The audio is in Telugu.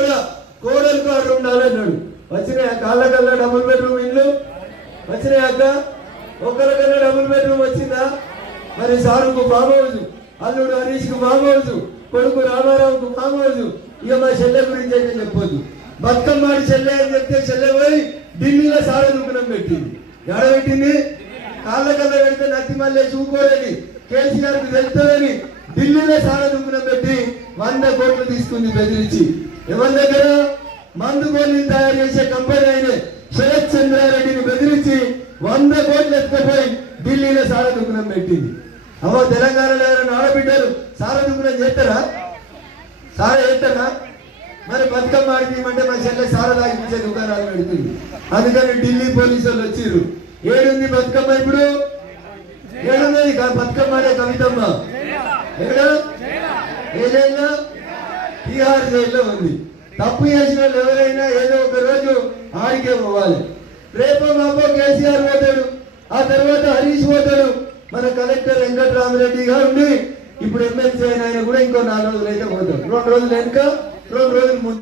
బర్ర కోడలు కారు ఉండాలన్నాడు వచ్చినాయి అక్క కల్లా డబుల్ బెడ్రూమ్ ఇల్లు? వచ్చినాయి అక్క? ఒకరికన్నా డబుల్ బెడ్రూమ్ వచ్చిందా? మరి సారుకు ఫామ్ హౌస్ అల్లుడు హరీష్కు ఫామ్ హౌస్ కొడుకు రామారావుకు ఫామ్ హౌస్ ఇక మా చెల్లె గురించి అయితే చెప్పొద్దు. బతుకమ్మాడి చెల్లె అని చెప్తే చెల్లె పోయి ఢిల్లీలో సార దుఃఖనం పెట్టింది. ఎడ పెట్టింది? కాళ్ళ కల్లా పెడితే నత్తి మళ్ళీ చూకోలేని కేసీఆర్కు తెలుస్తుందని ఢిల్లీలో సార దుఃఖనం పెట్టి వంద కోట్లు తీసుకుంది బెదిరించి. ఎవరి దగ్గర మందు గోళీలు తయారు చేసే కంపెనీ అయిన శరత్ చంద్రారెడ్డిని బెదిరించి వంద కోట్లు ఎత్తుకపోయి ఢిల్లీలో సార పెట్టింది. అవ్వ తెలంగాణలో ఎవరైనా ఆడబిడ్డలు సార చేస్తారా? సార చేస్తారా? మరి బతుకమ్మ ఆడిపిమంటే మా చెల్లె సార తాగిపించే దుకాణాలు పెడుతుంది. అందుకని ఢిల్లీ పోలీసు వాళ్ళు వచ్చిర్రు. ఏడుంది బతుకమ్మ ఇప్పుడు? ఏడున్నది బతుకమ్మ ఆడే కవితమ్మ? ఎక్కడ ఏదైనా? బీహార్ జైల్లో ఉంది. తప్పు చేసిన వాళ్ళు ఎవరైనా ఏదో ఒక రోజు ఆడికే పోవాలి. రేపో మాపో కేసీఆర్ పోతాడు. ఆ తర్వాత హరీష్ పోతాడు. మన కలెక్టర్ వెంకటరామరెడ్డి గారు ఉండి ఇప్పుడు ఎమ్మెల్సీ అయిన ఆయన కూడా ఇంకో నాలుగు రోజులు అయితే పోతాడు. రెండు రోజులు వెనుక రెండు రోజులు ముందు.